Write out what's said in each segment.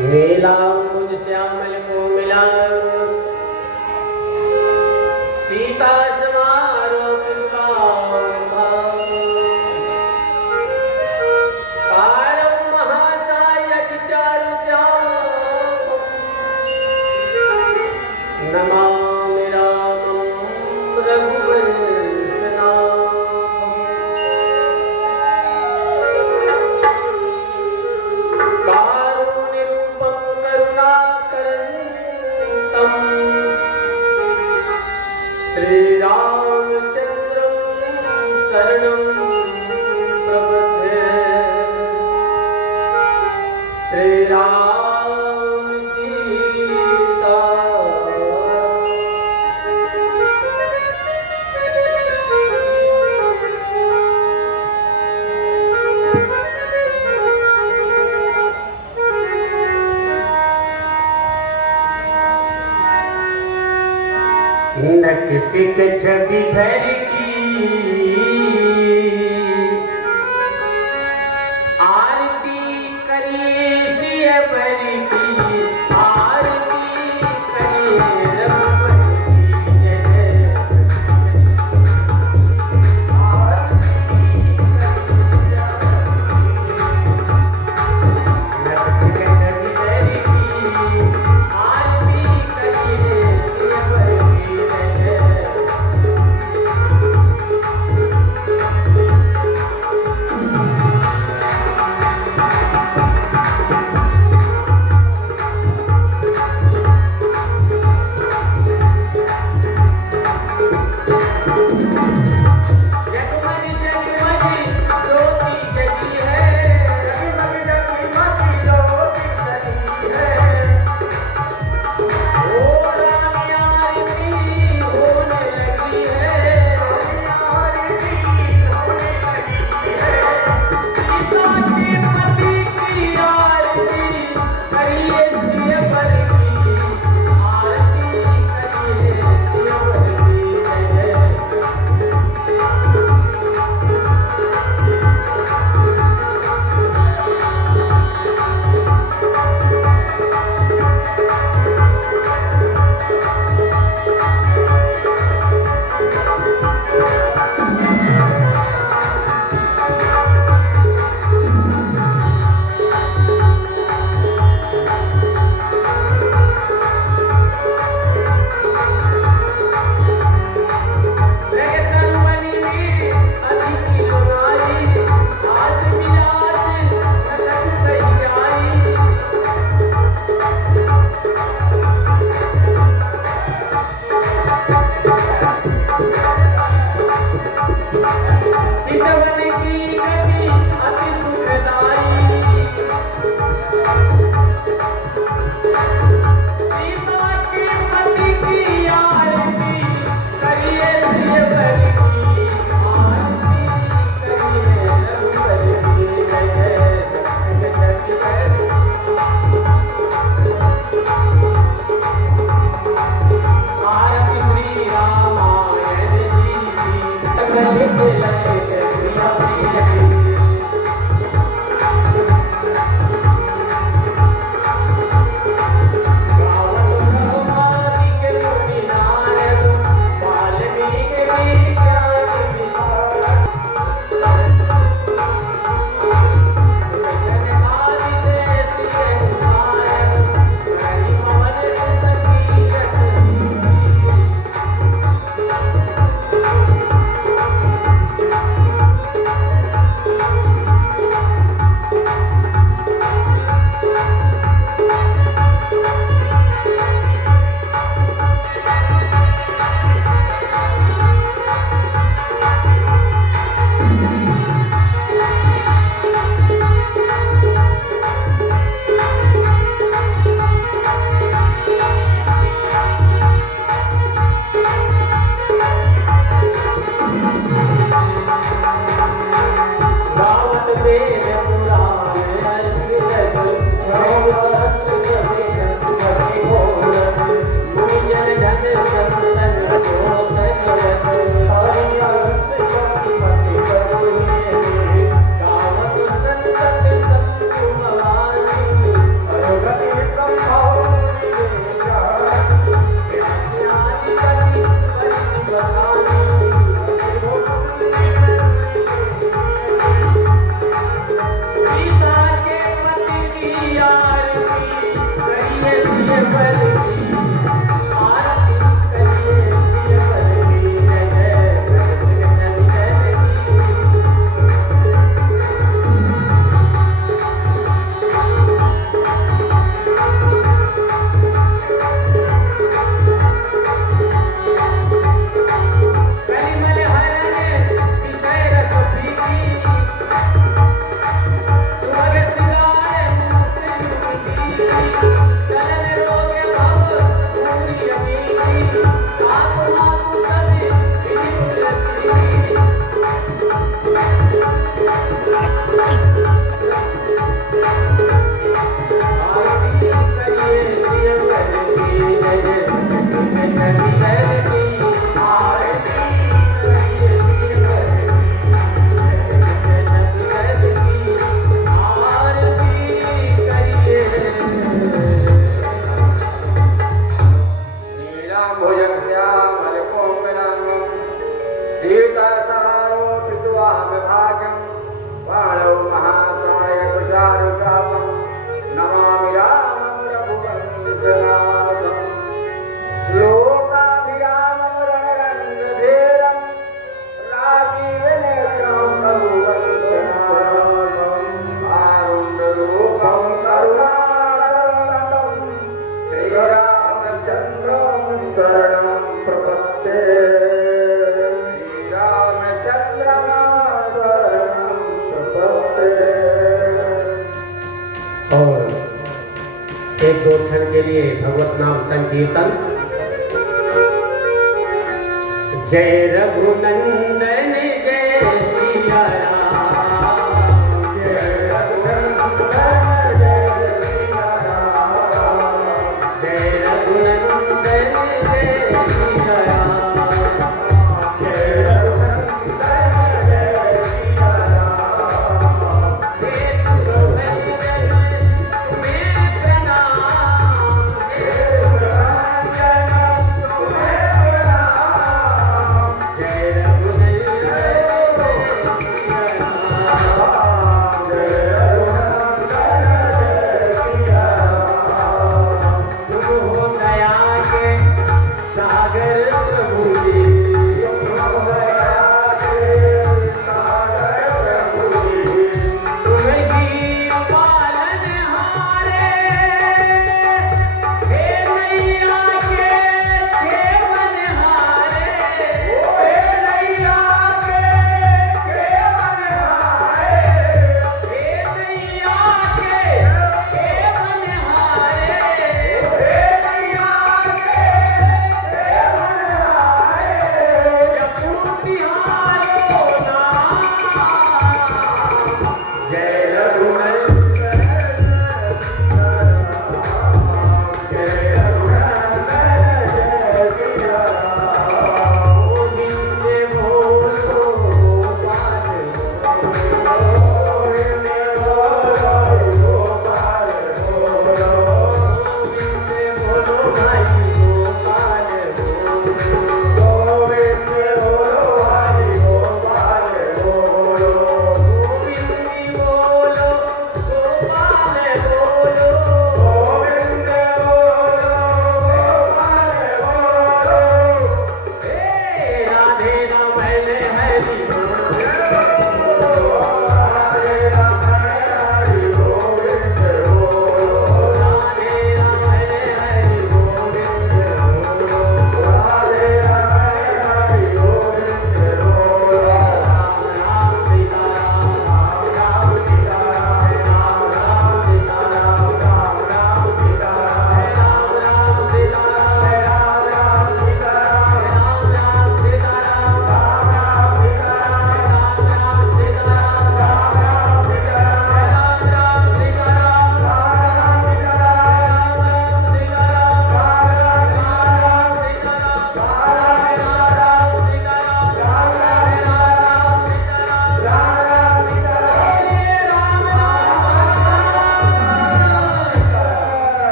मेला मुझ श्यामल को मिला सीता समारो महासायक चारु चाप नमामि रामं रघुवंशनाथं श्रीरामचंद्रं शरणं प्रपद्ये श्रीराम सीता न किसी के छवि घर की आरती करिए सियवर की आरती करिए रघुवर की जय एक दो क्षण के लिए भगवत नाम संकीर्तन। जय रघुनंदन जय सिया राम, जय रघुनंदन जय सिया राम, जय रघुनंदन जय सिया राम, जय रघुनंदन जय सिया राम। जय रघुनंदन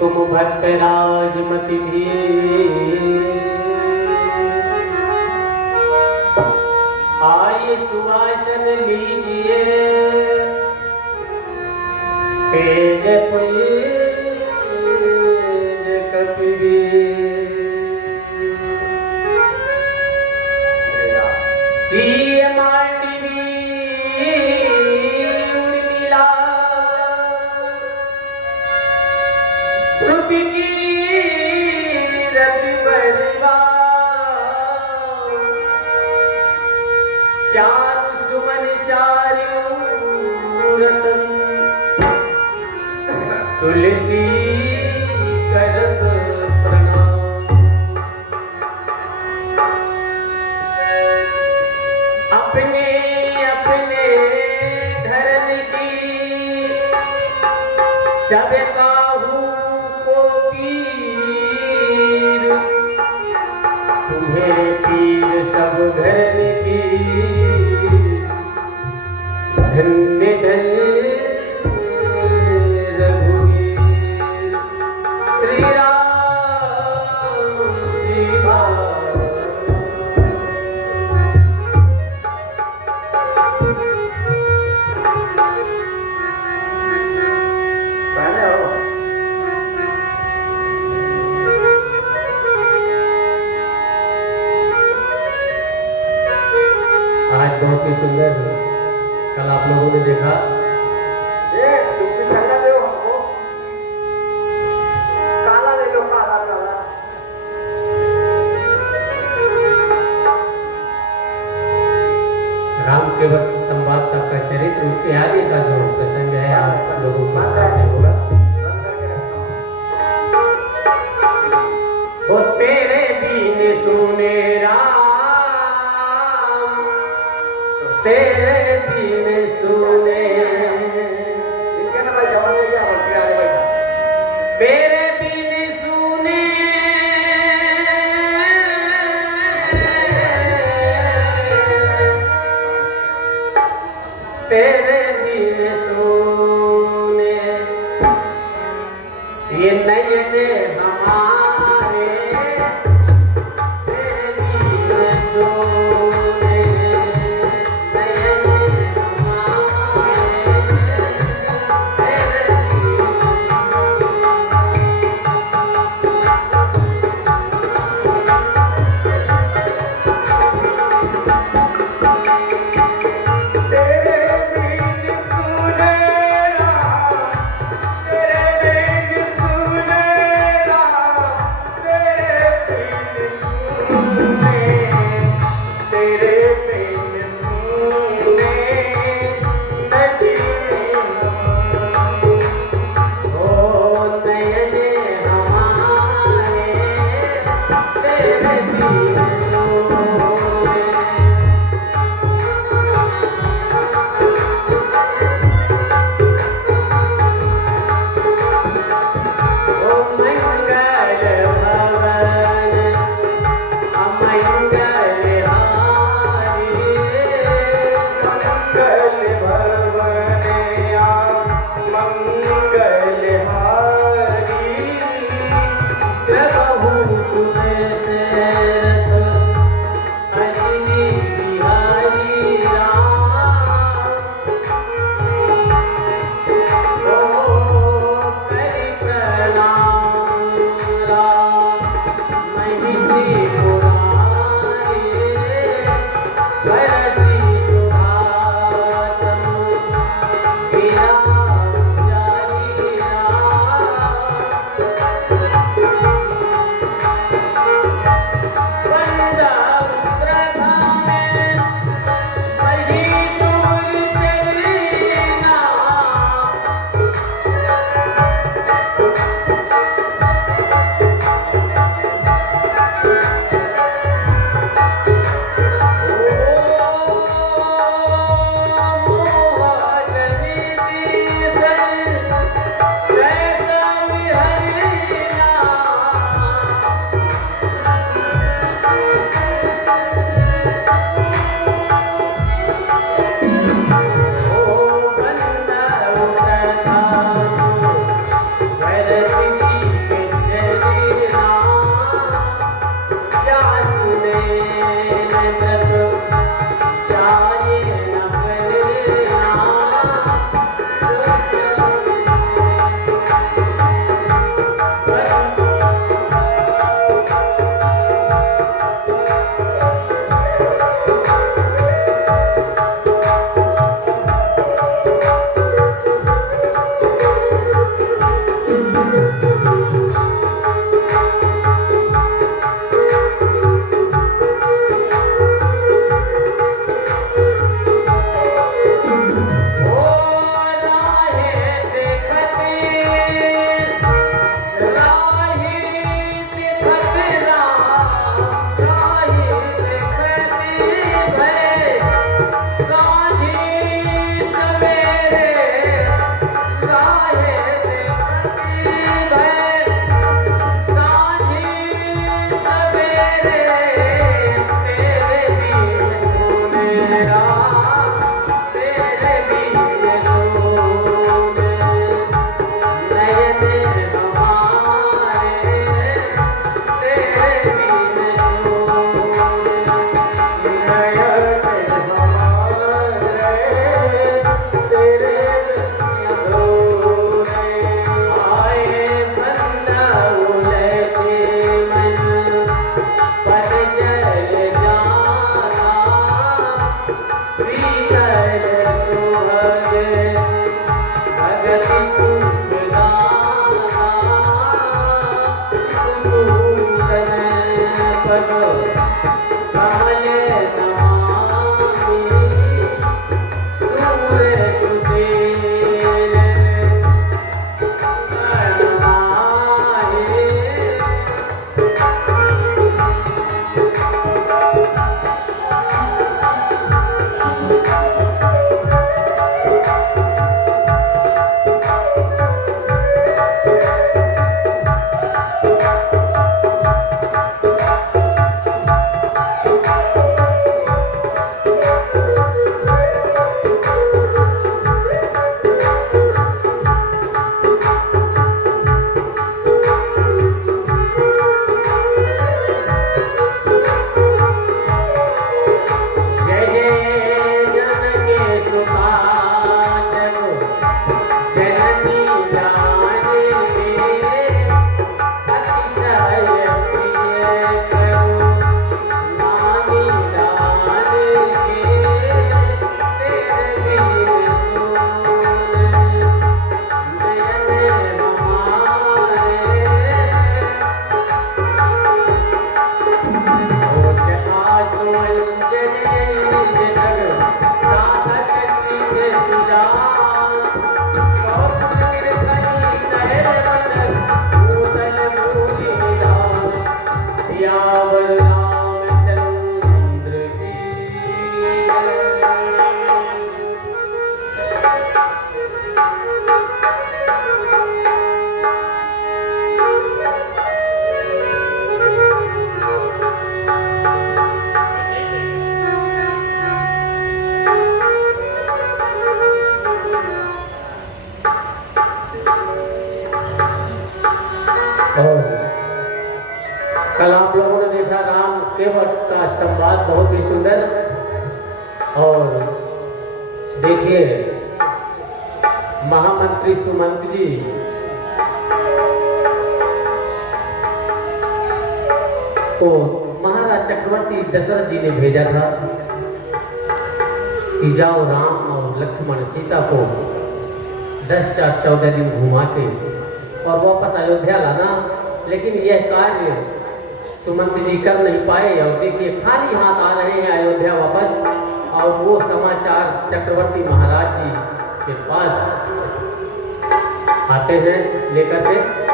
तुम भक्त राजमति भी आइए सुवासन लीजिए तेज पुंज कपिवीर सिय मांडवी उर्मिला श्रुति की रति बरवा चारु सुमन चार्यों रतन तुलसी करत प्रणाम अपने अपने धर्म की सब काहू को पीर तुम्हें पीर सब घर की धन्य धन्य रघुवीर श्री राम श्री राम आज बहुत ही सुंदर कल आप लोगों ने देखा काला ले लो काला काला राम के वक्त संवाद तक का चरित्र उसके आगे का जो प्रसंग है आप लोगों के सामने होगा। वो तेरे बीन सुने राम तेरे बीन सुने तेरे बीन सुने तेरे बीन सुने ये नयन हमारे कल आप लोगों ने देखा राम केवट का संवाद बहुत ही सुंदर। और देखिए महामंत्री सुमंत जी को महाराज चक्रवर्ती दशरथ जी ने भेजा था कि जाओ राम और लक्ष्मण सीता को 10-14 दिन घुमा के और वापस अयोध्या लाना। लेकिन यह कार्य सुमंत जी कर नहीं पाए और देखिए खाली हाथ आ रहे हैं अयोध्या वापस। और वो समाचार चक्रवर्ती महाराज जी के पास आते हैं लेकर के।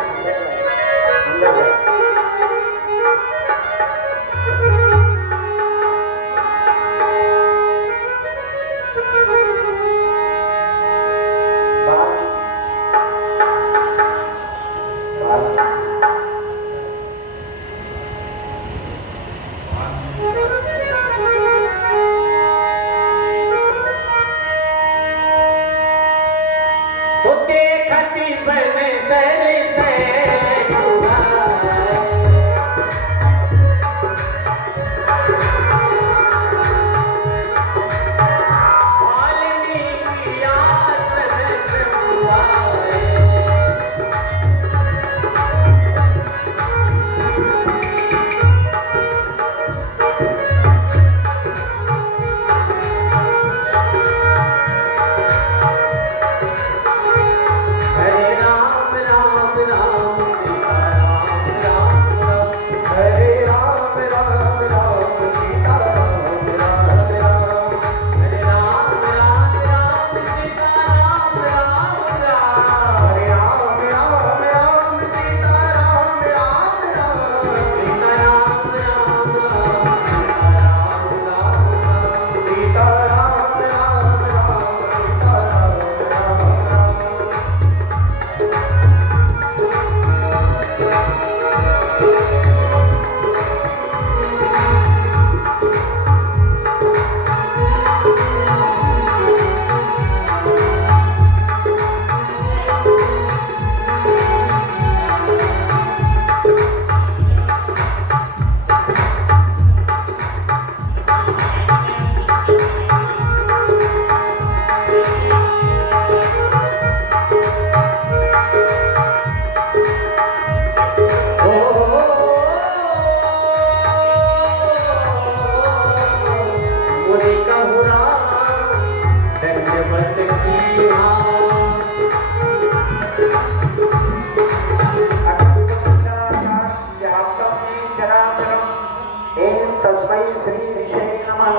तस्मै श्री विषय नमः।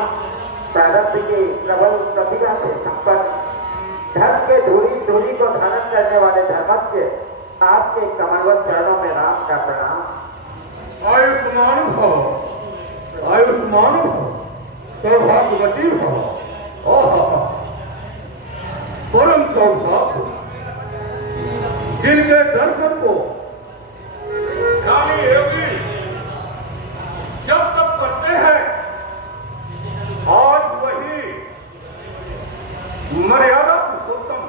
प्रारब्ध के प्रबल प्रतिभा से संपन्न धर्म के धूरी धूरी को धारण करने वाले धर्मज्ञ आपके कमलवत चरणों में राम का प्रणाम। आयुष्मान भव, आयुष्मान भव, सौभाग्यवती भव। परम सौभाग्य जिनके दर्शन को ज्ञानी योगी जब तक करते हैं, आज वही मर्यादा पुरुषोत्तम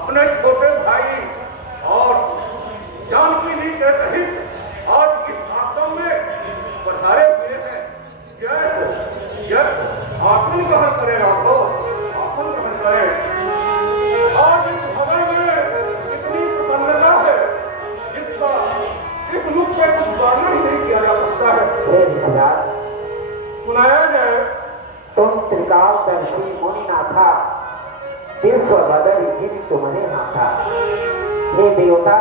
अपने छोटे भाई और जानकी जी के सहित आज इस आश्रम में पधारे हुए हैं। जय हो, जय हो। आसन ग्रहण करें राखो, आसन ग्रहण करें। आज इस भवन में इतनी प्रसन्नता है जिसका इस मुख से कुछ वर्णन नहीं किया जा सकता है। हे विराट, सुनाया जाए तुम त्रिकालदर्शी मुनिनाथा, विश्व बदल जिन तुम्हारे हाथा। हे देवता,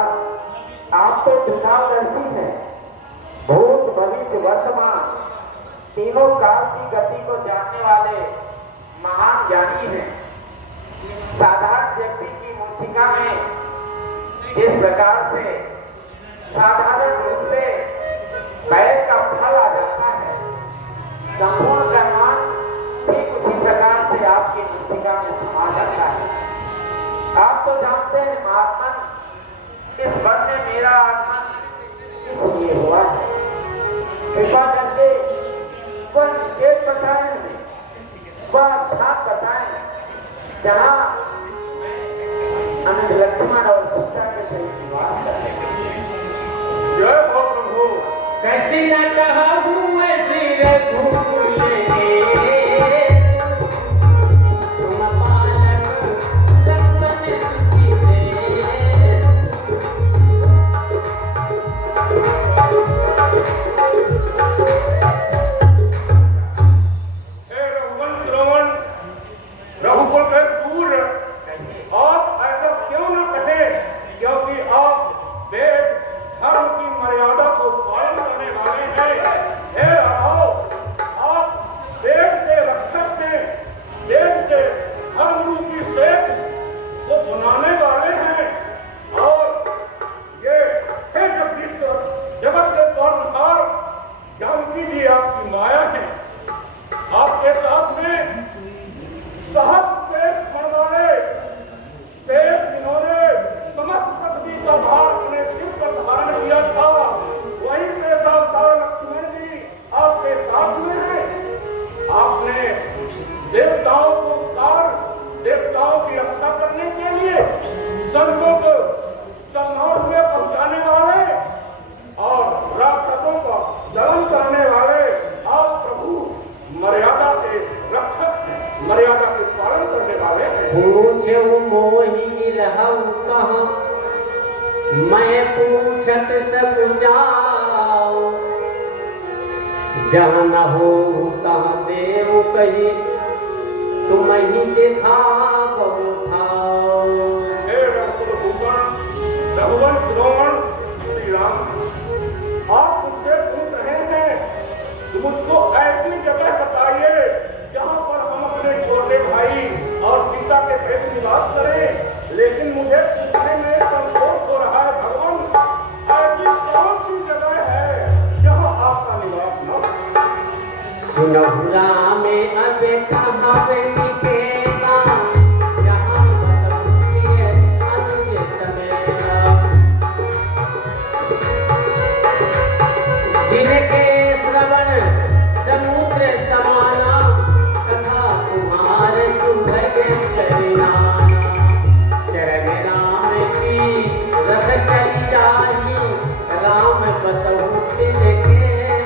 आप तो त्रिकालदर्शी हैं, भूत भविष्य वर्तमान तीनों काल की गति को जानने वाले महान ज्ञानी हैं। साधारण व्यक्ति की मुस्तिका में जिस प्रकार से साधारण रूप से बैल का फल आ जाता है, संपूर्ण ब्रह्मांड ठीक उसी प्रकार से आपकी मुस्तिका में समा जाता है। आप तो जानते हैं महात्मन, इस वन में मेरा आगमन इसलिए हुआ है। कृपा करके वह निषेध बताएं, वह स्थान बताएं जहाँ अनंत लक्ष्मण और सीता के सहित निवास करें। जय हो प्रभु। कैसी न कहूँ ऐसी रे भूले तुम पालक सपने की दे। हे रघुवंश श्रवण, रघुकुल के सूर्य, आप ऐसा क्यों न कहे, क्योंकि आप वेद धर्म की मर्यादा को पालन करने वाले हैं। हे राघव, आप देश के रक्षक हैं, देश के धर्म रूपी सेठ को बनाने वाले हैं। और ये हे जगदीश्वर, जगत के पालनहार जानकी जी आपकी माया है। आपके साथ में सहज पेश होने वाले पेश जिन्होंने समस्त शक्ति का भार अपने सिर पर धारण किया था, वहीं से सावधान लक्ष्मण जी आपके साथ में हैं। आपने देवताओं को उतार, देवताओं की रक्षा करने के लिए संतों को सन्मार्ग में पहुंचाने वाले और राक्षसों का दमन करने वाले आप प्रभु मर्यादा के रक्षक हैं, मर्यादा के पालन करने वाले हैं। पूछो मोहि गिरहु कहाँ, मैं पूछत सकु जाओ। जहाँ न हो तहाँ देव कही, तुम ही देखा बहु ठाओ। हे रघुकुल भूषण, रघुवंश श्रवण श्री राम, आप मुझसे पूछ रहे हैं कि मुझको ऐसी जगह बताइए जहाँ पर हम अपने छोटे भाई और सीता के सहित निवास करें। लेकिन मुझे पूछने में संकोच हो रहा है भगवान, ऐसी कौन सी जगह है जहाँ आपका निवास न हो? सुनहुरा में अब कहाँ लिखेगा, जहाँ बसंती अनुज समेगा। जिनके श्रवण समुद्र समाना, कथा तुम्हारे तुम्हें चरना। चरण राम की रथ चली जाही, राम बसहु तिनके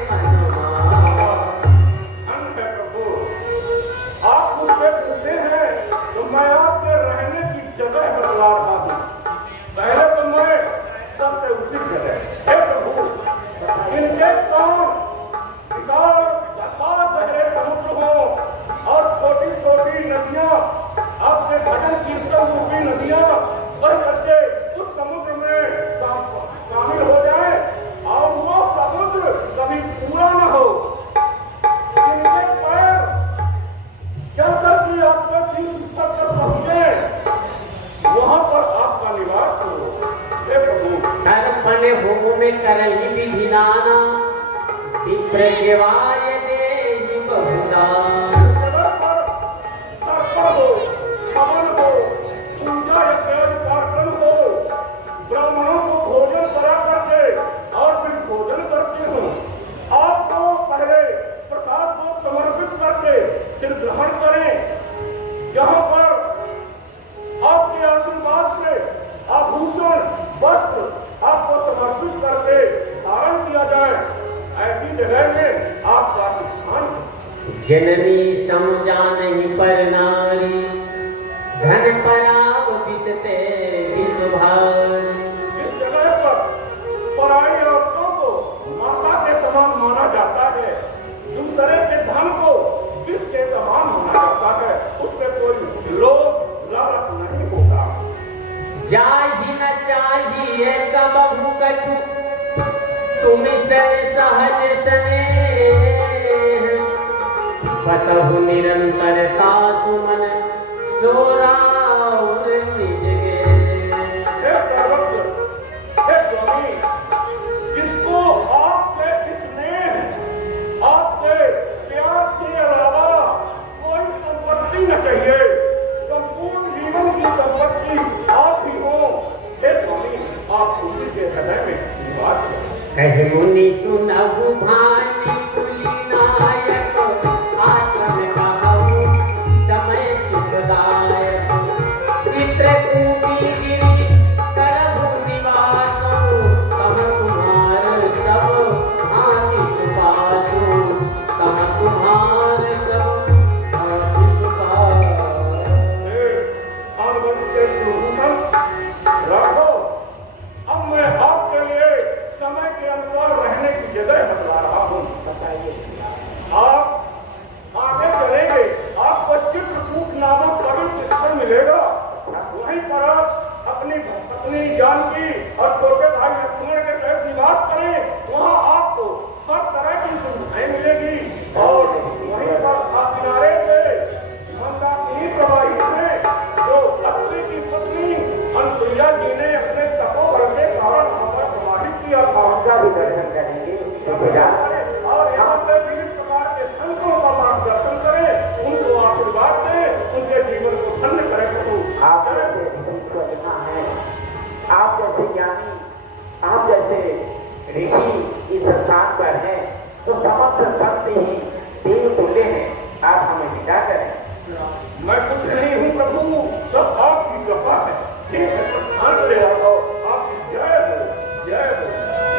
मनवा। धन है प्रभु, आप मुझसे पूछते हैं तो मैं आपके रहने की जगह बतला रहा हूँ। पहले तो मैं सबसे उचित जगह, हे प्रभु, इनके कौन विकार, उदार। जगत पर तर्पण हो, हवन हो, पूजा यज्ञ पार्षण हो, ब्राह्मणों को भोजन करा करके और फिर भोजन करती हूँ। आपको पहले प्रसाद को समर्पित करके फिर ग्रहण करें। यहाँ पर आपके आशीर्वाद से आभूषण वस्त्र आपको समर्पित करके धारण किया जाए, ऐसी जगह में आपका स्थान है। जननी समझानहि पर नारी, धन पराव बिसते विष भारी। इस जगह पर पराई औरतों को माता के समान माना जाता है, दूसरे के धन को विष के समान माना जाता है, उसमें कोई लोभ लालच नहीं होता। जाहि न चाहिए कबहु कछु, तुम सन सहज स्नेह। बसहु निरंतरता सुमन, सोराउर निज गेह। हे सर्वज्ञ, हे स्वामी, जिसको आपके स्नेह, आपके प्यार के अलावा कोई संपत्ति न चाहिए, संपूर्ण जीवन की संपत्ति आप ही हो। हे स्वामी, आप उसी के हृदय में निवास करें। कहि मुनि सुनहु भानि कुलीनायक, आत्मन कहु समय सुखदायक। चित्रकूटी गिरि करहु निवास, तब तुम्हार सब भांति सुपासु। तब तुम्हार सब भांति सुपासु। रखो, अब मैं आपके लिए समय के अनुसार रहने की जगह बतला रहा हूँ। बताइए, आप आगे चलेंगे, आपको चित्रकूट नामक पवित्र स्थल मिलेगा। वहीं पर आप अपनी पत्नी जानकी और छोटे भाई लक्ष्मण के साथ निवास करें। वहाँ आपको हर तरह की सुविधाएं मिलेगी और वहीं पर किनारे से मंदाकिनी प्रवाहित में जो अत्रि की पत्नी अनुसुईया जी ने अपने तपोबल के कारण वहाँ प्रवाहित किया था, उनका भी दर्शन करेंगे। और यहाँ पे विभिन्न प्रकार के संतों का मार्गदर्शन करें, उनको आशीर्वाद दें, उनके जीवन को धन्य करें। प्रभु आप जैसे प्रतिमा है, आप जैसे ज्ञानी, आप जैसे ऋषि इस स्थान पर हैं, तो समस्त संत ही देव तुल्य हैं। आप हमें विदा करें। मैं कुछ नहीं हूँ प्रभु, सब आपकी कृपा है। ठीक है, प्रधान ले आओ, आपकी जय हो, जय हो,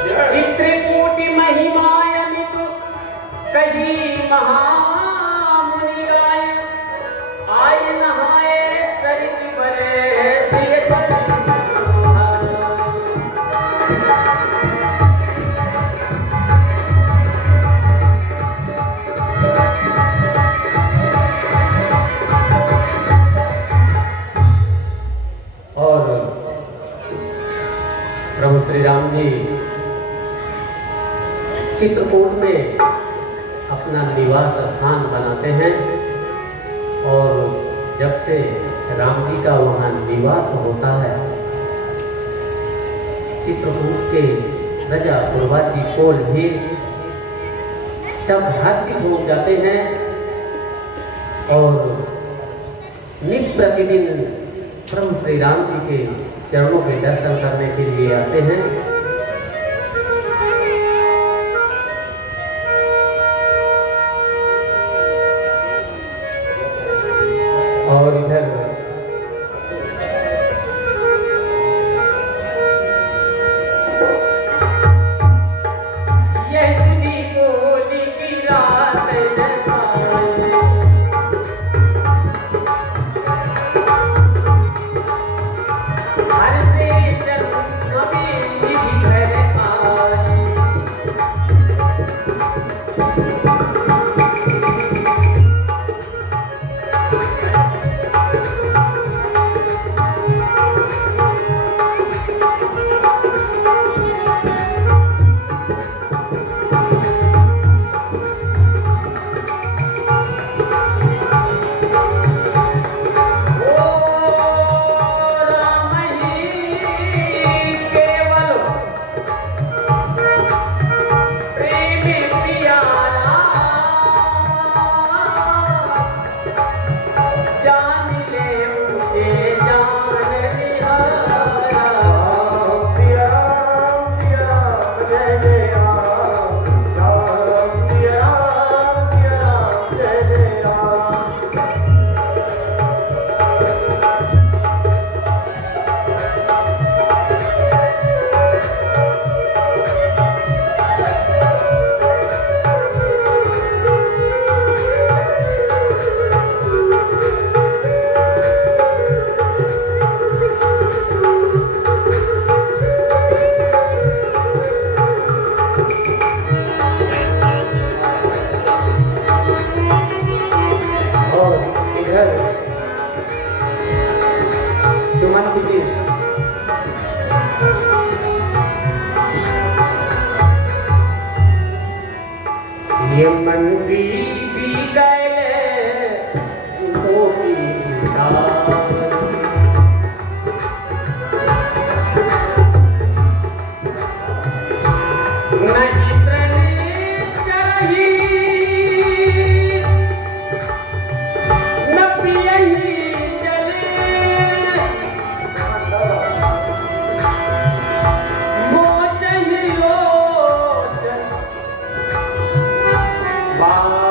जय हो। चित्रकूट महिमायमित कही महामुनि गाय। आय नहाए सरित बरे सिय पर। और प्रभु श्री राम जी चित्रकूट में अपना निवास स्थान बनाते हैं और जब से राम जी का वहाँ निवास होता है, चित्रकूट के प्रजा पूर्वासी कोल भी सब हर्षित हो जाते हैं और नित्य प्रतिदिन प्रभु श्री राम जी के चरणों के दर्शन करने के लिए आते हैं। और इधर यशवी बोली की रात हर से कभी घर आए। ये मंडी भी गए तो भी नहीं प्रणय चाहिए न पियही चले मोच ही लोचन बारा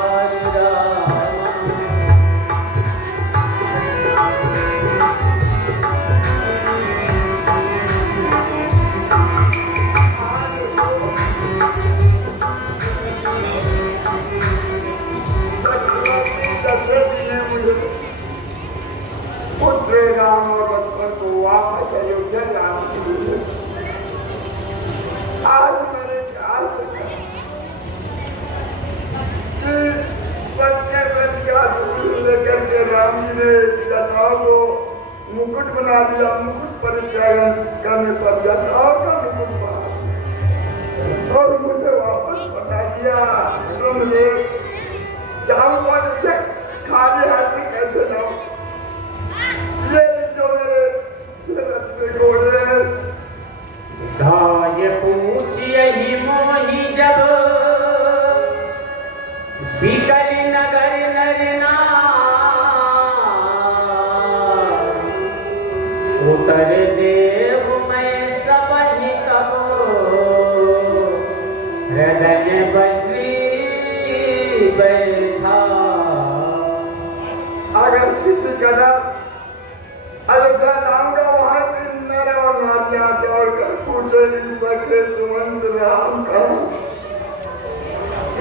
पुत्र राम और लक्ष्मण को वापस अयोध्या लाने के लिए आज मैंने ख्याल रखा कि बच्चे बच का लेकर के राम जी ने जटाओं को मुकुट बना दिया, मुकुट परित्याग करने पर जटाओं का मुकुट बना और मुझे वापस बता दिया। तुमने जाओ पर से खाली हाथ से कैसे जाओ, ये जो मेरे रस्ते घोड़े हैं। गाय पूछिए ही मोही जब बिकल नगर नरना उतर देव मैं सब ही कब हृदय में बजरी बैठा। अगर किसी का नाम अयोध्या नाम का वहां के नर और नारियां दौड़कर पूछे बचे सुमंत राम का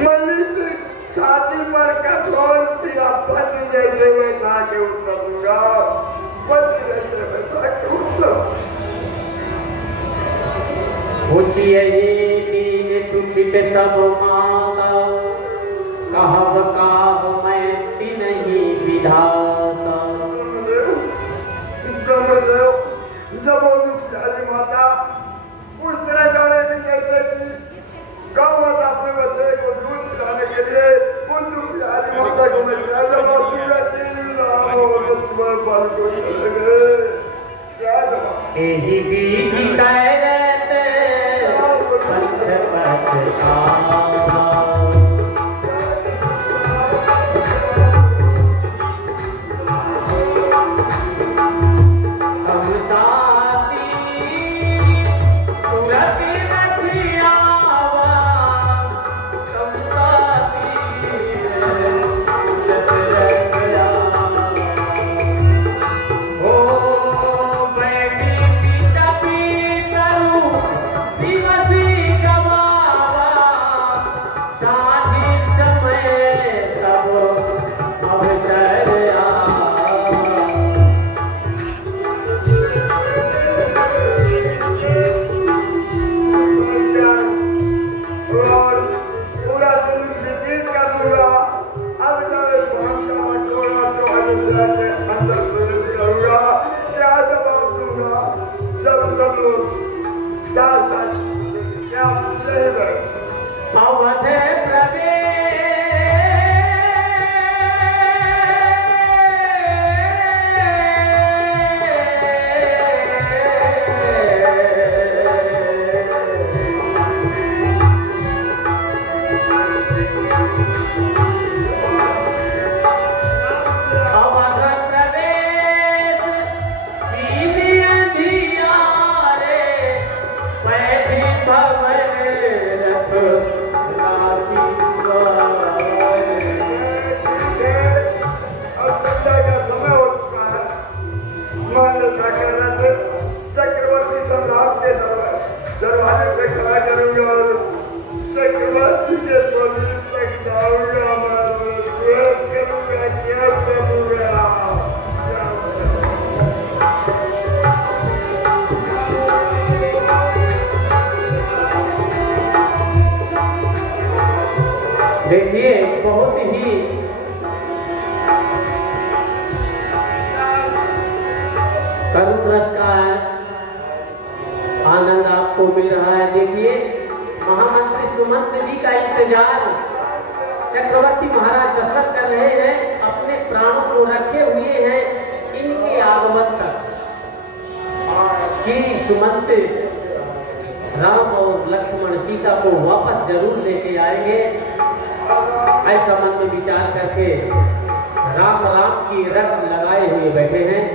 मल्ली से छाती पर कठोर सिरा फट जैसे बैठा के उत्तर दूंगा, फट जैसे बैठा के उत्तर। पूछिए ये दीन दुखित सब माता कहब काह मैं नहीं विधाता। जब वो प्यारी माता उस तरह जाने की जैसे कि गौ माता अपने बच्चे को दूध पिलाने के लिए उन प्यारी माता को मैं जब वो यही बीती कैरत पंथ पछता। देखिए बहुत ही करुण रस का आनंद आपको मिल रहा है। देखिए महामंत्री सुमंत जी का इंतजार चक्रवर्ती महाराज दशरथ कर रहे हैं, अपने प्राणों को रखे हुए हैं इनके आगमन तक कि सुमंत राम और लक्ष्मण सीता को वापस जरूर लेके आएंगे। ऐसा मन में विचार करके राम राम की रट लगाए हुए बैठे हैं।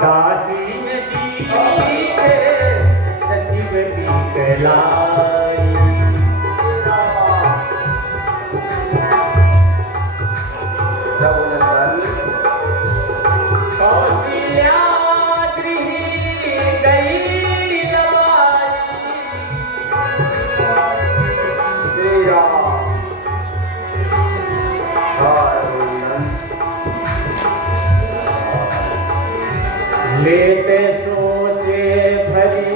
दासी नदी सचिव की कहलाई कौशल्या गृह गई लेते सोचे भरी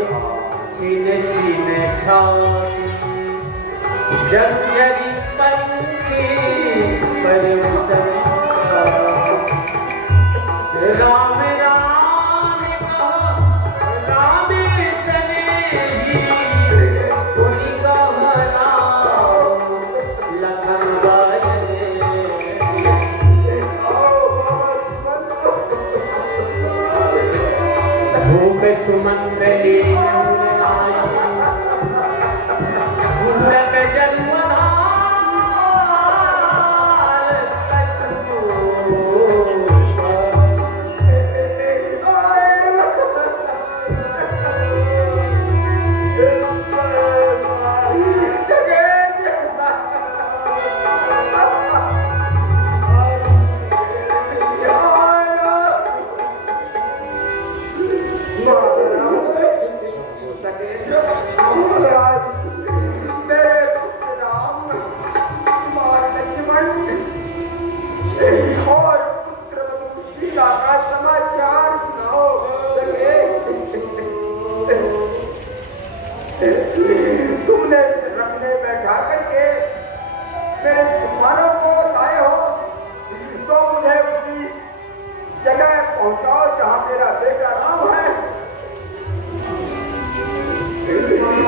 छिन छिन छाती जब जरी पंछी पर उतर राम राम कहो राम सनेही तुनि कहो राम लखन बयने भूप सुमंत्र भूरक जन्मधार कछु तुमने रखने बैठा करके मेरे सिपाहों को लाए हो तो मुझे उसी जगह पहुंचाओ जहां मेरा बेटा राम है।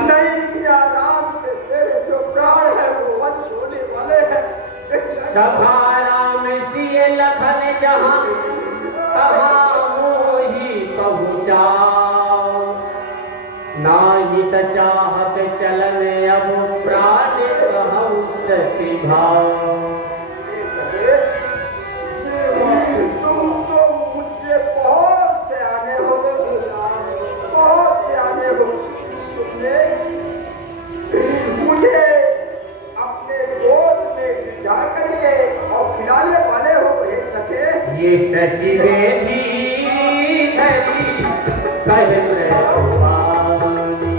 नहीं किया राम के तेरे जो प्राण है वो वंश होने वाले हैं। सखा राम सिय लखन जहां तहां मोहि पहुँचाओ नाहित चाहत चलन अब प्राण कहु सति भाव। तुम तो मुझसे बहुत सियाने हो, बहुत सियाने हो। तुमने मुझे अपने गोद में बिठा करके और खिलाने वाले हो ये सके। ये सचिवे भी धरी कहे प्रभुवानी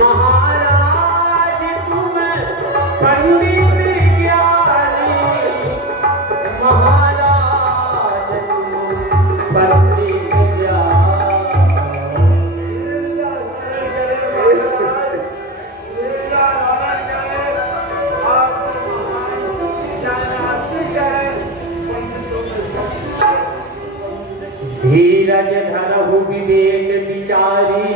महाराज तुम पंडित ज्ञानी महाराज तुम पंडित धीरज धरहु विवेक विचारी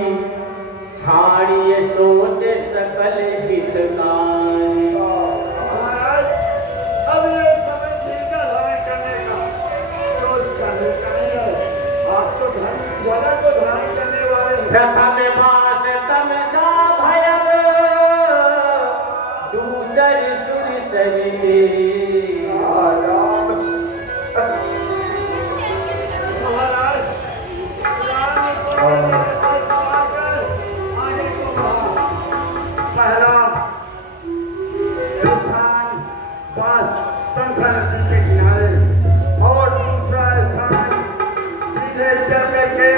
छाड़िए सोच सकल हितकारी। अब ये समय जीविका धारण करने का सोच करने का आप तो ज्यादा को धारण करने वाले प्रथम बास तम सा भयब दूसर सुर सरी और दूसरा स्थान सीधे चल करके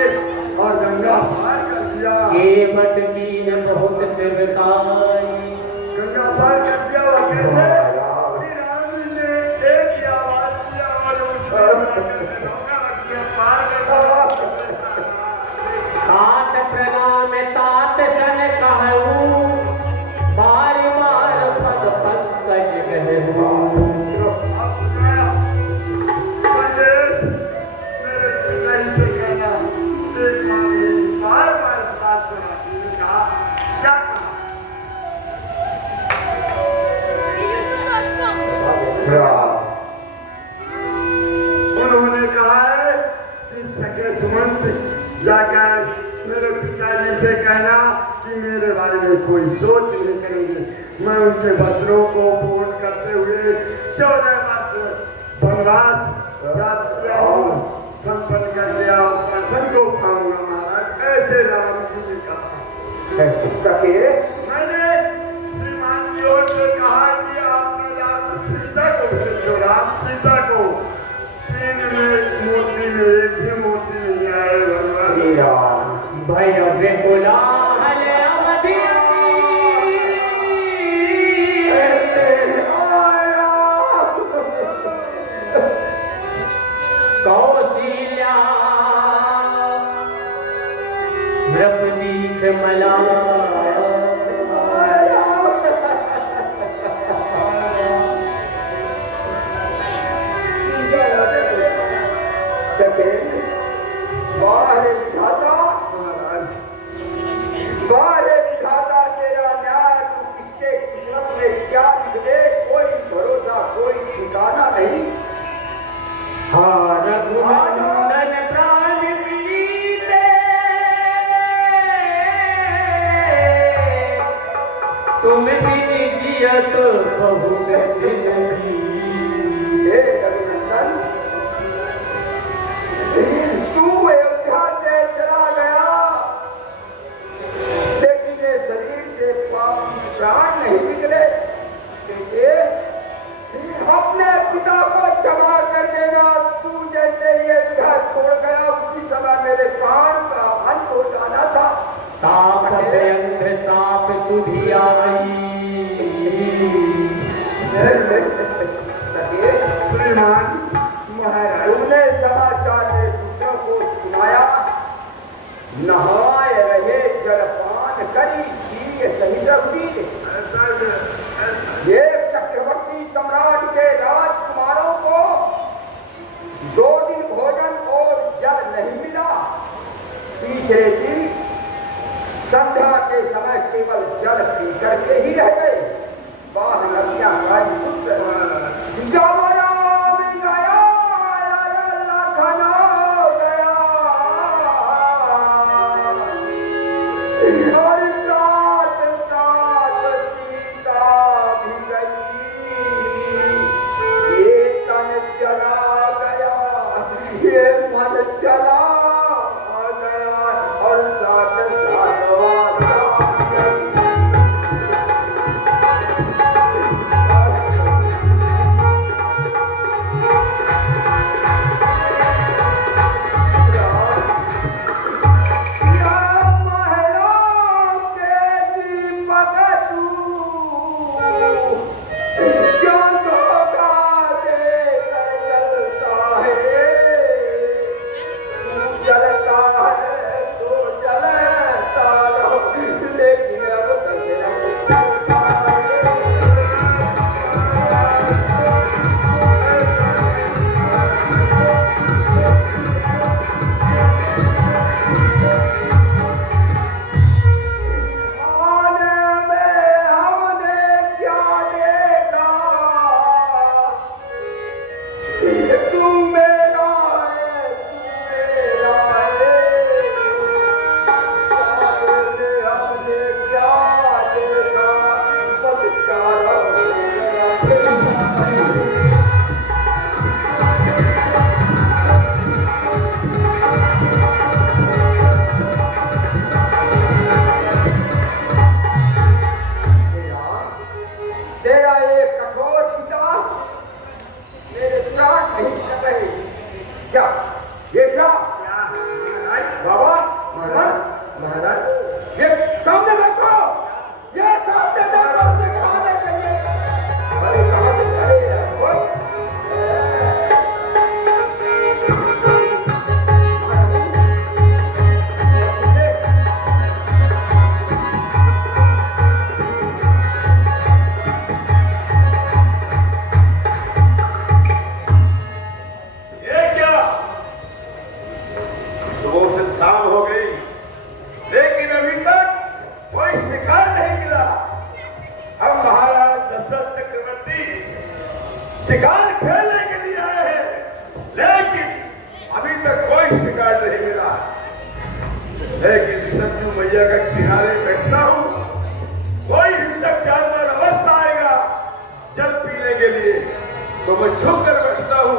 और गंगा पार कर दिया। केवट की न बहुत सेवकाई गंगा पार कर दिया और कैसे श्री राम जी ने एक ही आवाज दिया और उसको गंगा पार कर दिया। तात प्रणाम तात सन कहूँ बार बार पद पंकज कहूँ। कोई सोच नहीं करेंगे। मैं उनके वचनों को पूर्ण करते हुए 14 वर्ष वनवास प्राप्त किया हूँ, संपन्न कर लिया, प्रसन्न को पाऊंगा महाराज, ऐसे राम जी ने कहा। मैंने श्रीमान जी से कहा कि आपने रात सीता को भेजो, राम सीता को 3 मूर्ति में एक ही मूर्ति नहीं आए भगवान। भैरव ने बोला कौशिल्या ब्रह्मदीख मला तेरा न्याय तू किसके किस्मत में क्या लिख दे, कोई भरोसा कोई ठिकाना नहीं। रघुनंदन प्राण प्रीते तुम बिन जियत बहुगत नहीं। हे रघुनंदन, तू अयोध्या से चला गया, लेकिन ये शरीर से प्राण नहीं निकले। अपने पिता को क्षमा कर देना, तू जैसे ये घर छोड़ गया उसी समय मेरे प्राण का अंत हो जाना था। तापस अंध साप सुधि आई। श्रीमान महाराज, तुमने समाचार में दूसरों को सुनाया, नहाए रहे जलपान करी जी सही रखी। ये चक्रवर्ती सम्राट के राजकुमारों को 2 दिन भोजन और जल नहीं मिला। तीसरे दिन संध्या के समय केवल जल पी करके ही रह गए। बाहर नदियां तो मैं झुक कर बैठता हूँ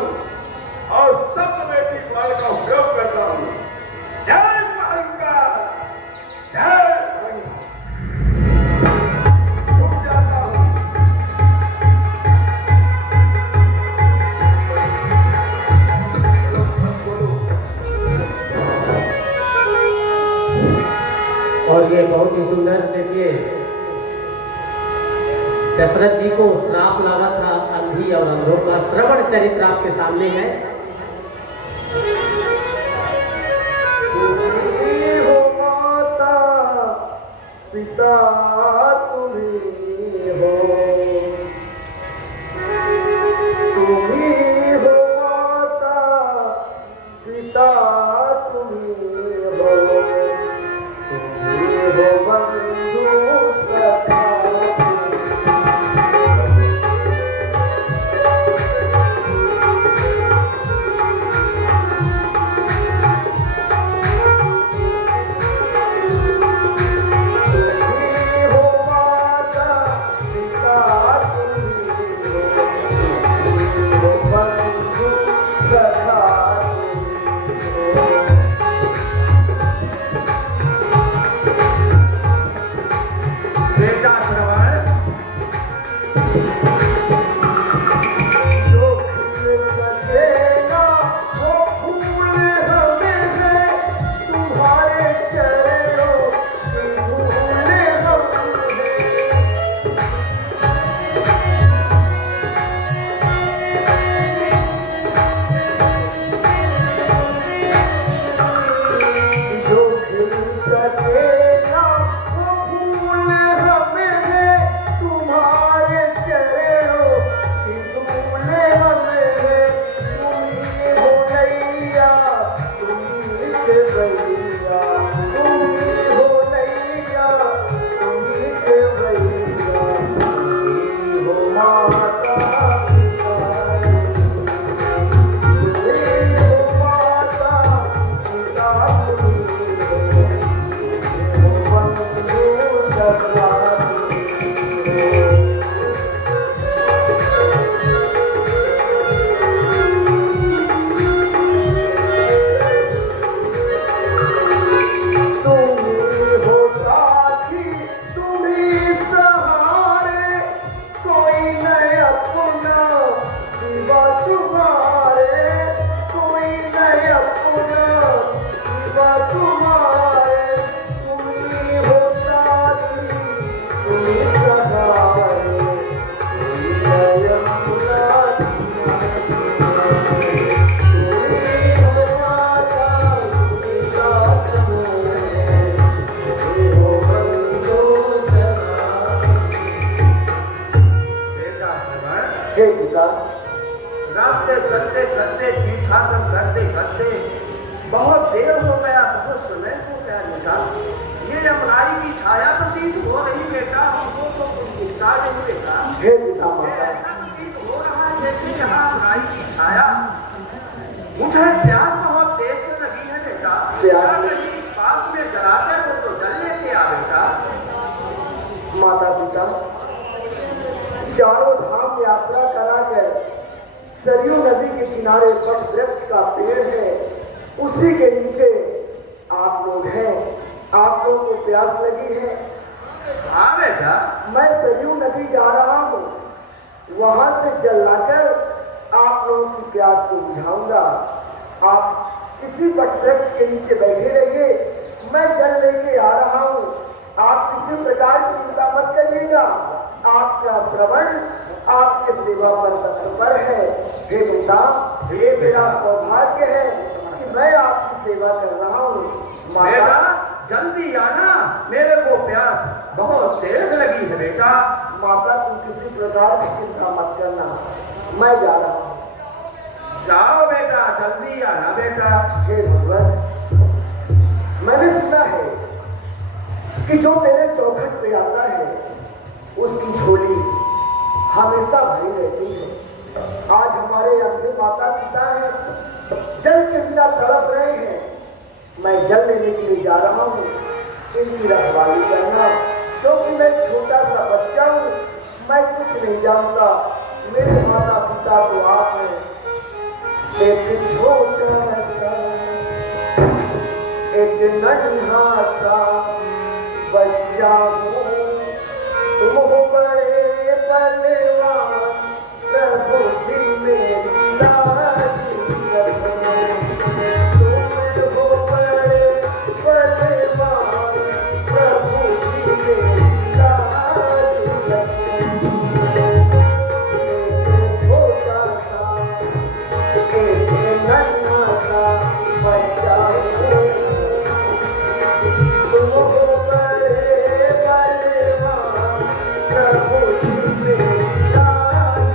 और सब बेटी बाल का उपयोग करता हूँ। जय महाकाल, जय झुक जाता हूँ। और ये बहुत ही सुंदर, देखिए दशरथ जी को श्राप लगा था अंधी और अंधों का, श्रवण चरित्र आपके सामने है। तुम्ही हो माता पिता, तुम्ही हो माता पिता, तुम्ही हो बंधु सखा। रास्ते चलते चलते तीर्थाटन करते करते बहुत देर हो गया, बहुत समय हो गया बेटा। ये यमुनाई की छाया प्रतीत हो रही बेटा, हमको तो कुछ दिखता नहीं बेटा। ऐसा प्रतीत हो रहा है जैसे यहाँ यमुनाई की छाया। मुझे प्यास बहुत तेज से लगी है बेटा। कहीं पास में जलाते हो तो जल लेके आ बेटा। माता पिता, चारों धाम यात्रा करा कर सरयू नदी के किनारे वट वृक्ष का पेड़ है, उसी के नीचे आप लोग हैं। आप लोगों को प्यास लगी है। हाँ बेटा, मैं सरयू नदी जा रहा हूँ, वहां से जल लाकर आप लोगों की प्यास को बुझाऊंगा। आप किसी वट वृक्ष के नीचे बैठे रहिए, मैं जल लेके आ रहा हूँ। आप किसी प्रकार की चिंता मत करिएगा। आपका श्रवण आपके सेवा पर तत्पर है। हे पिता, ये मेरा सौभाग्य है कि मैं आपकी सेवा कर रहा हूँ। बेटा जल्दी आना, मेरे को प्यास बहुत तेज लगी है बेटा। माता, तुम किसी प्रकार की चिंता मत करना, मैं जा रहा हूँ। जाओ बेटा, जल्दी आना बेटा। हे भगवान, मैंने सुना है कि जो तेरे चौखट पे आता है उसकी झोली हमेशा भरी रहती है। आज हमारे अंधे माता पिता हैं, जल के बिना तड़प रहे हैं। मैं जल लेने के लिए जा रहा हूँ, इनकी रखवाली करना, क्योंकि मैं छोटा सा बच्चा हूँ, मैं कुछ नहीं जानता। मेरे माता पिता जानता तो आप एक छोटा सा एक नन्हा सा बच्चा हूँ, तुम हो बड़े बलवान, प्रभु जी मेरी लाज रखो। तुम हो बड़े बलवान, प्रभु जी मेरी लाज रखो। एक छोटा सा एक नन्हा सा बच्चा हूँ, तुम हो बड़े बलवान, प्रभु जी मेरी लाज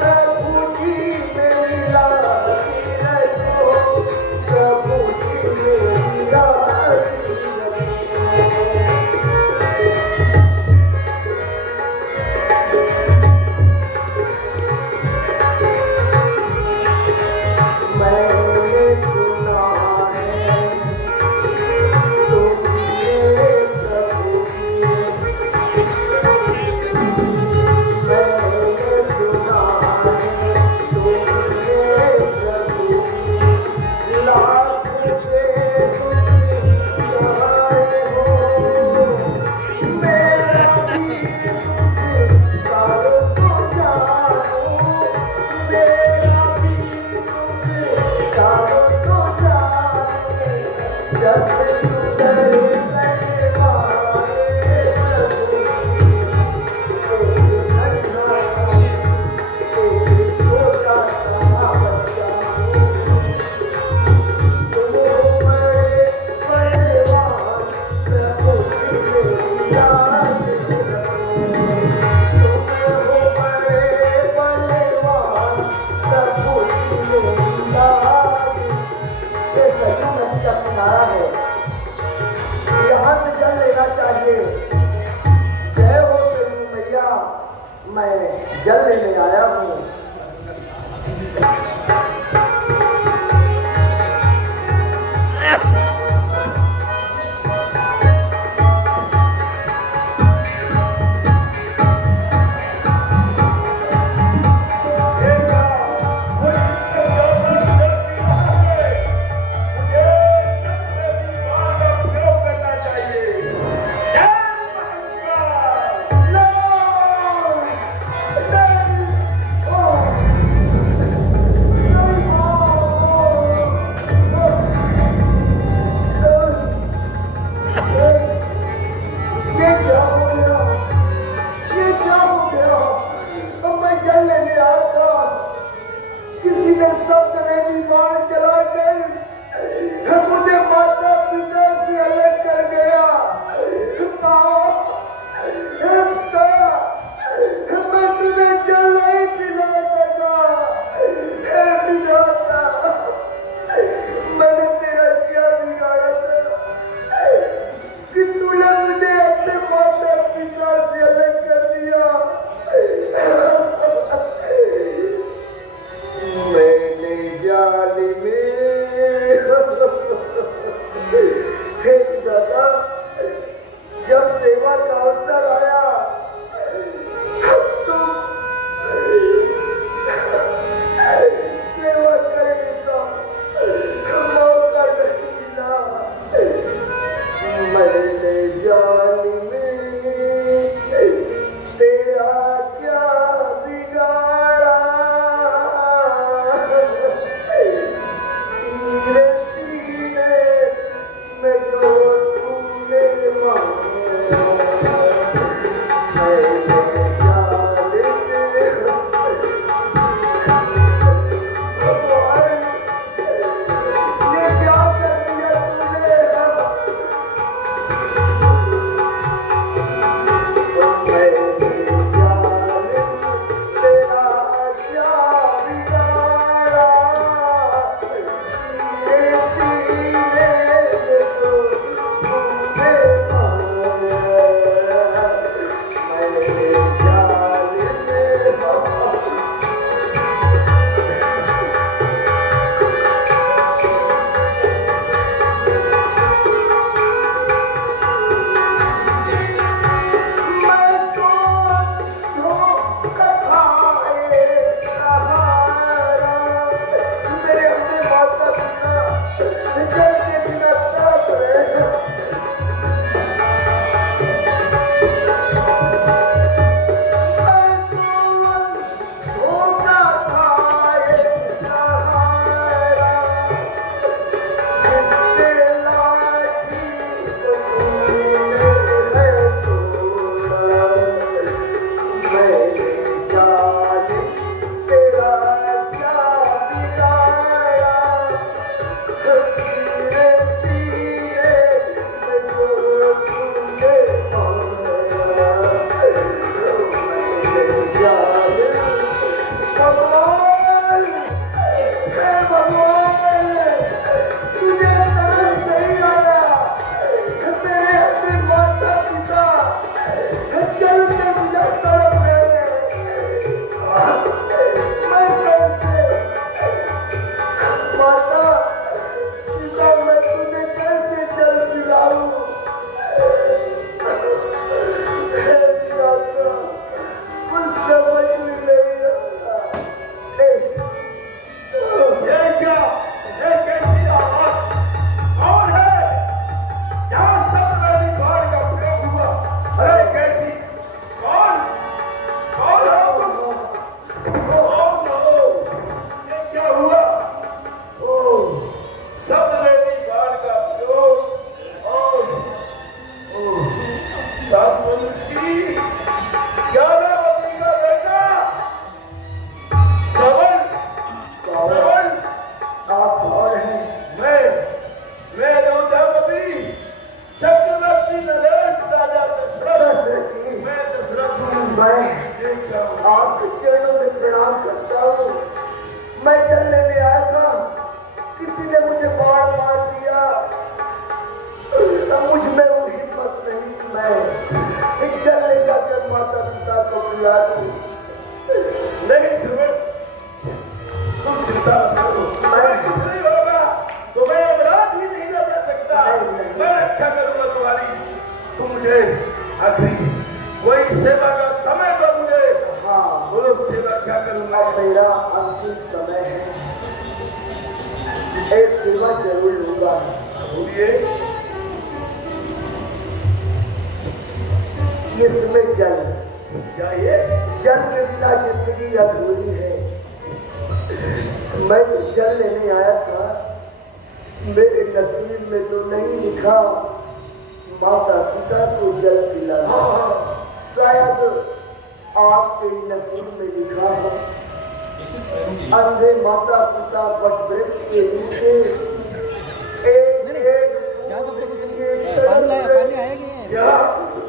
प्रभु जी मेरी लाज रखो। प्रभु जी मेरी लाज रखो। मैंने सुना है तुम मेरे प्रभु की, मैंने सुना है तुम मेरे प्रभु की, लाख से तुम सहाय हो। मेरा भी तुझ सारों को जानूं, मेरा भी तुझ सारों को जानूं। जब सुंदर सजवाए प्रभु एक नन्हा सा एक छोटा सा बच्चा हूँ, तुम हो बड़े बलवान, प्रभु जी मेरी लाज रखो। तुम हो बड़े बलवान, प्रभु जी मेरी लाज। ये सरयू नदी का किनारा है, यहाँ से जल लेना चाहिए। जय हो सरयू मैया, मैं जल लेने आया हूँ। ये क्या हो गया? ये क्या हो गया? अब मैं जल लेने आया था, किसी ने शब्द में बाण चलाकर मुझे माता पिता से अलग कर गया। मैं तुम्हें जल नहीं पिला सका। हे विधाता, मैंने तेरा क्या बिगाड़ा था कि तूने मुझे अपने माता तुलसी ज्ञानावती का बेटा श्रवण श्रवण आप कौन हैं? मैं द्रौपदी चक्रवर्ती नरेश राजा दशरथ मैं दशरथ हूँ मैं आपके चरणों में प्रणाम करता हूँ। मैं चलने में आया था, किसी ने मुझे बाढ़ मार दिया। मुझ में वो हिम्मत नहीं कि मैं एक चलने का जब माता पिता को बुला दूं। नहीं श्रवण तुम चिंता मत करो मैं कुछ नहीं होगा तुम्हें अपराध भी नहीं ना जा सकता मैं अच्छा करूंगा तुम्हारी तुम मुझे आखिरी कोई सेवा का समय दो मुझे हाँ बोलो सेवा क्या करूंगा मेरा अंतिम समय है, एक सेवा जरूर लूंगा। बोलिए इसमें जल क्या ये जल के बिना जिंदगी अधूरी है। मैं तो जल लेने आया था, मेरे नसीब में तो नहीं लिखा माता पिता को जल पिलाना। शायद आपके नसीब में लिखा है अंधे माता पिता वट वृक्ष के नीचे एक एक क्या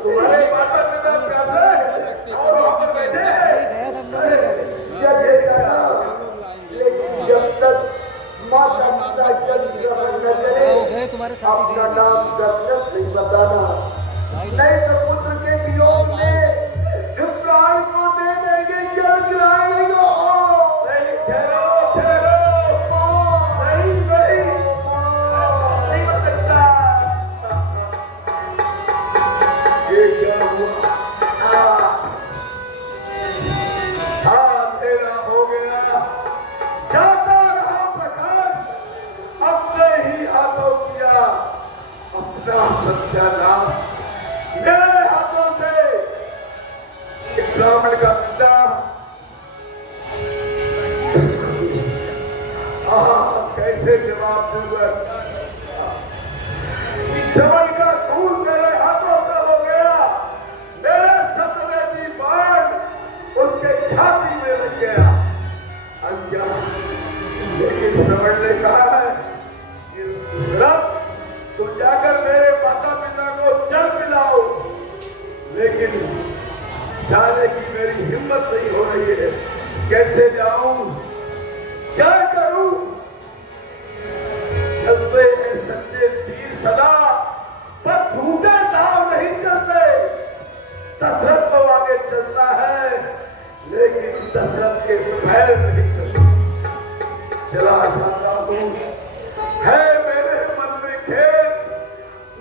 तुम्हारे माता पिता प्यासे और वहां पर बैठे हैं चले जाना, लेकिन जब तक माता पिता जल ग्रहण न करें अपना नाम दशरथ नहीं बताना, नहीं तो पुत्र के वियोग में प्राण को दे देंगे जल ग्रहण नहीं हो। नहीं ठहरो ठहरो नहीं नहीं नहीं हो सकता ये क्या हुआ अंधेरा हो गया जाता रहा प्रकाश अपने ही हाथों किया अपना सत्यानाश मेरे हाथों से एक ब्राह्मण का पिता कैसे जवाब दूंगा श्रवण का खून मेरे हाथों से हो गया मेरे सतवेदी बाण उसके छाती में लग गया अज्ञान लेकिन श्रवण ने कहा है कि रब तुम जाकर मेरे माता पिता को जल पिलाओ लेकिन जाने की मेरी हिम्मत नहीं हो रही है कैसे जाऊं क्या करूं चलते हैं सच्चे तीर सदा पर झूठे नाव नहीं चलते दशरथ को आगे चलता है लेकिन दशरथ के पैर नहीं चलते चला जाता हूं है मेरे मन में खेत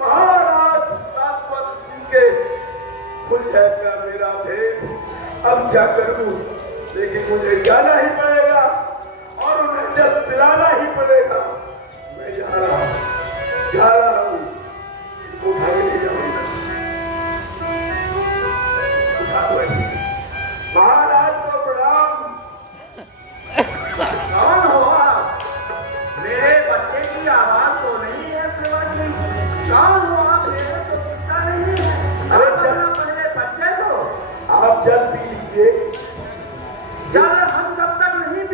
महाराज सातवंत सिंह के खुल जाएगा मेरा भेद अब क्या करूं लेकिन मुझे जाना ही पड़ेगा और उन्हें जल पिलाना ही पड़ेगा मैं जा रहा हूं उठा के ले जाऊंगा उठा दो ऐसे महाराज को प्रणाम कौन हुआ मेरे बच्चे की आवाज तो नहीं है शिवाजी कौन हुआ मेरे तो पिता नहीं है अरे मेरे बच्चे को आप जल पी लीजिए जल हम जब तक नहीं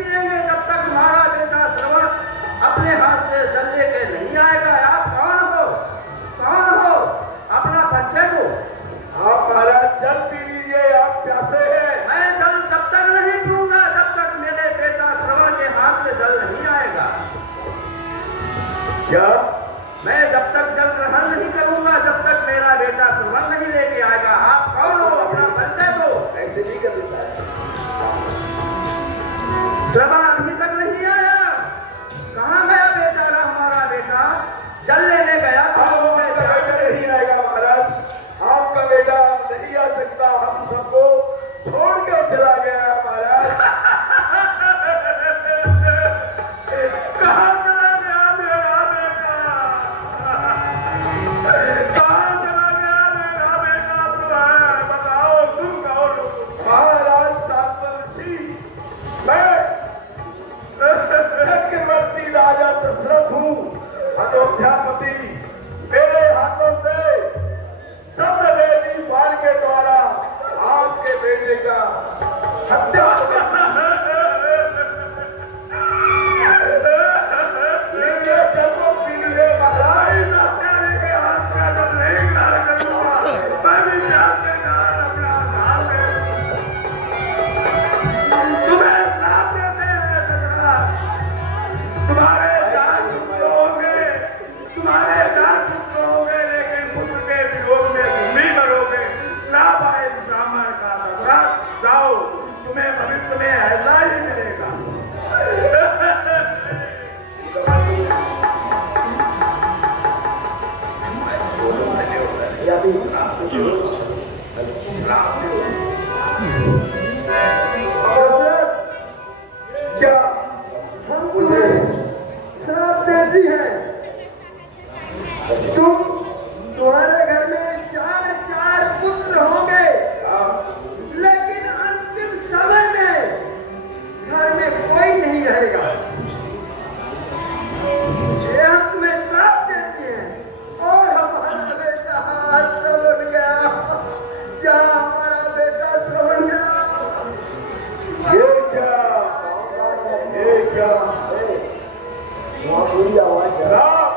श्राप दे। क्या हम तुम्हें श्राप देती है? तुम्हारे घर में 4 पुत्र होंगे, लेकिन अंतिम समय में घर में कोई नहीं रहेगा। ये हम तुम्हें श्राप देते हैं। और हमारा बेटा श्रवण गया, जहाँ हमारा बेटा श्रवण गया। ये क्या श्राप?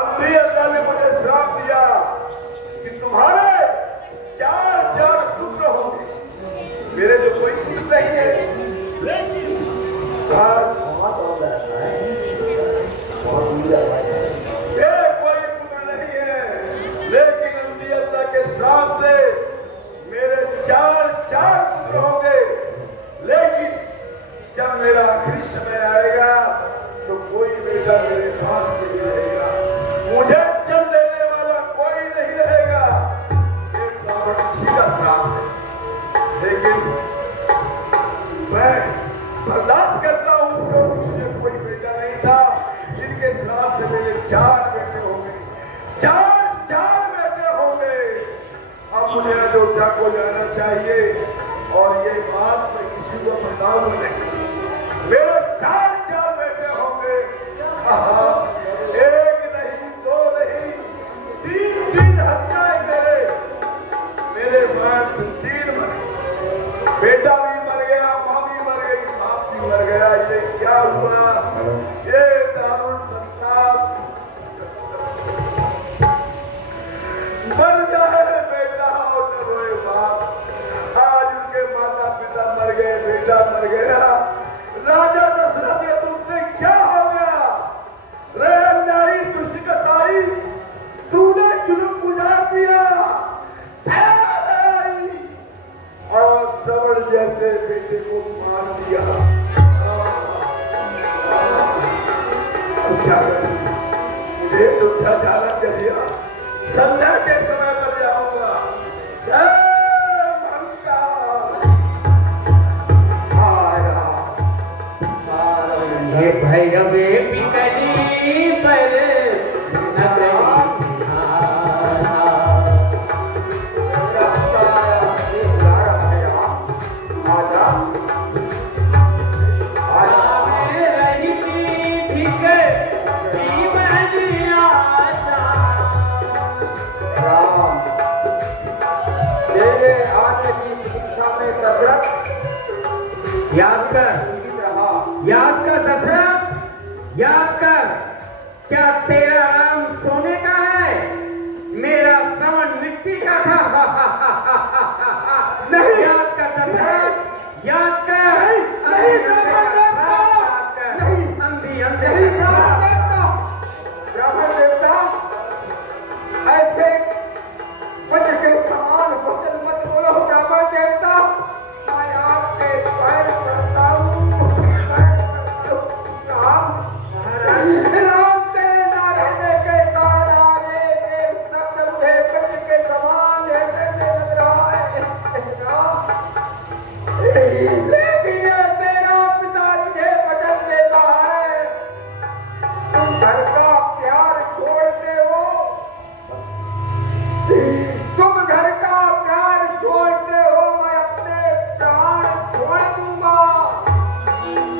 अंधी अल्लाह ने मुझे श्राप दिया कि तुम्हारे 4 पुत्र होंगे। मेरे जो कोई पुत्र नहीं है, लेकिन आज मेरे कोई पुत्र नहीं है, लेकिन अंधी अल्लाह के श्राप से मेरे 4 पुत्र होंगे। लेकिन जब मेरा आखिरी समय आएगा तो कोई बेटा मेरे पास नहीं रहेगा, मुझे जल देने वाला कोई नहीं रहेगा। एक ब्राह्मण का श्राप है, लेकिन मैं बर्दाश्त करता हूँ क्योंकि मुझे कोई बेटा नहीं था। जिनके श्राप से मेरे 4 बेटे होंगे, 4 बेटे होंगे। अब मुझे अयोध्या को जाना चाहिए और ये बात मैं किसी को बताऊंगा नहीं। मेरे 4 बेटे होंगे। एक नहीं, 2 नहीं, 3 हत्याएं करे। मेरे बाद 3 मरे। बेटा भी मर गया, माँ भी मर गई, बाप भी मर गया। ये क्या हुआ? ये दारुण संताप। मर जाए बेटा और न रोए बाप। आज उनके माता पिता मर गए, बेटा मर गया। राजा दशरथ ये तुमसे क्या हो गया? रे अन्यायी दुष्ट कसाई, तूने जुल्म गुजार दिया और श्रवण जैसे बेटे को मार दिया। क्या करूं? मुझे अयोध्या जाना चाहिए। संध्या के समय पर जाऊंगा। जय भैरवे बिकली पर याद कर दशरथ, याद कर। क्या तेरा राम सोने का है? मेरा श्रवण मिट्टी का था। नहीं, याद कर दशरथ, याद कर। नहीं, अंधी अंधे ब्राह्मण देवता, ऐसे वज्र के समान वचन मत बोलो। ब्राह्मण देवता, मैं आपके पैर पड़ता हूँ। राम तेरे ना रहने के कारण आज एक शब्द मुझे वज्र के समान लग रहा है। लेकिन तेरा पिता तुझे वचन देता है, तुम घर का प्यार छोड़ते हो, तुम घर का प्यार छोड़ते हो, मैं अपने प्राण छोड़ दूंगा।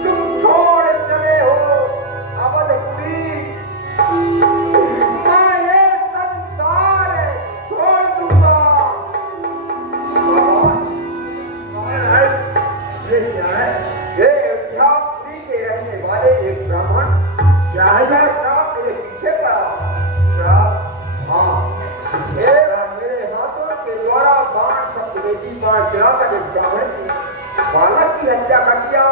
तुम छोड़ चले हो अवधपुरी, मैं ये संसार छोड़ दूंगा। ये क्या है? ये अयोध्यापुरी के रहने वाले एक ब्राह्मण क्या है? श्राप मेरे पीछे पड़ा। श्राप? हाँ, मेरे हाथों के द्वारा बाण सप्तवेदी बाण चलाकर एक ब्राह्मण की बालक की हत्या कर दिया।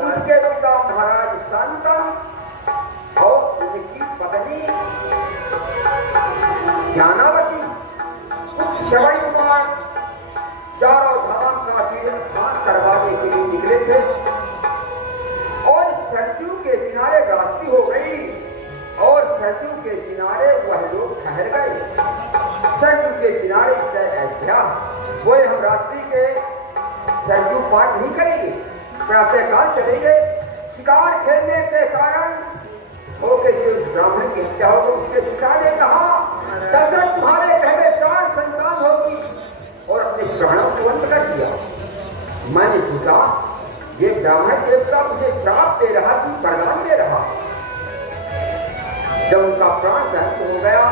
उसके पिता महाराज शांतनु और उनकी पत्नी ज्ञानावती श्रवण कुमार चारों धाम का तीर्थस्नान करवाने के लिए निकले थे और सरजू के किनारे रात्रि हो गई और सरजू के किनारे वह लोग ठहर गए। सरजू के किनारे से अयोध्या वो हम रात्रि के सरयू पार नहीं करेंगे, प्रातःकाल चलेंगे। शिकार खेलने के कारण हो कैसे ब्राह्मण की हत्या हो तो उसके पिता ने कहा दशरथ तुम्हारे घर में 4 संतान होगी और अपने प्राणों को अंत कर दिया। मैंने सोचा ये ब्राह्मण देवता मुझे श्राप दे रहा कि वरदान दे रहा। जब उनका प्राण नष्ट हो गया,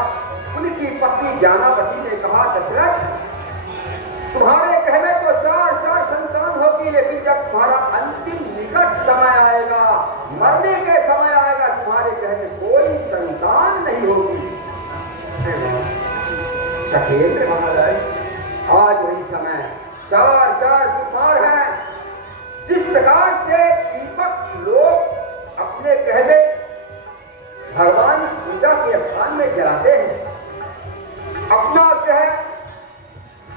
उनकी पत्नी ज्ञानावती ने कहा दशरथ तुम्हारे घर में तो 4 संतान होगी, लेकिन जब तुम्हारा अंतिम निकट समय आएगा, मरने के समय आएगा, तुम्हारे घर में कोई संतान नहीं होगी। सखेंद्र महाराज आज वही समय 4 सुकुमार हैं। जिस प्रकार से दीपक लोग अपने घर में भगवान पूजा के स्थान में जलाते हैं, अपना ग्रह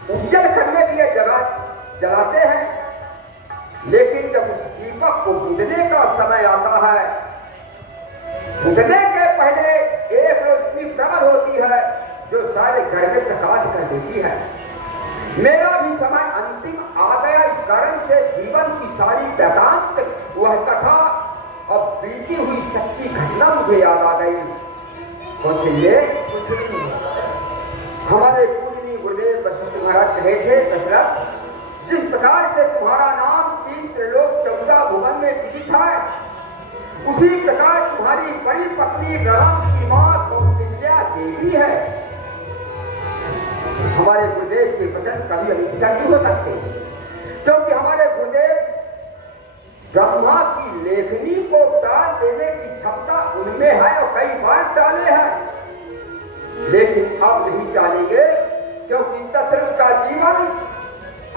उज्जवल करने के लिए जलाते हैं, लेकिन जब उस दीपक को बुझने का समय आता है, बुझने के पहले एक रोशनी प्रबल होती है जो सारे घर में प्रकाश कर देती है। मेरा भी समय अंतिम आ गया, इस कारण से जीवन की सारी वेदांत वह कथा और बीती हुई सच्ची घटना मुझे याद आ गई। कौशल्य हमारे पूजनीय गुरुदेव वशिष्ठ महाराज कहे थे दशरथ जिस प्रकार से तुम्हारा नाम 3 त्रिलोक 14 भुवन में विदित है, उसी प्रकार तुम्हारी बड़ी पत्नी राम की मां कौशल्या देवी है। हमारे गुरुदेव के वचन कभी अमिथ्या नहीं हो सकते, क्योंकि हमारे गुरुदेव ब्रह्मा की लेखनी को डाल देने की क्षमता उनमें है और कई बार डाले हैं, लेकिन अब नहीं डालेंगे, क्योंकि दशरथ का जीवन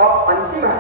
अब अंतिम है।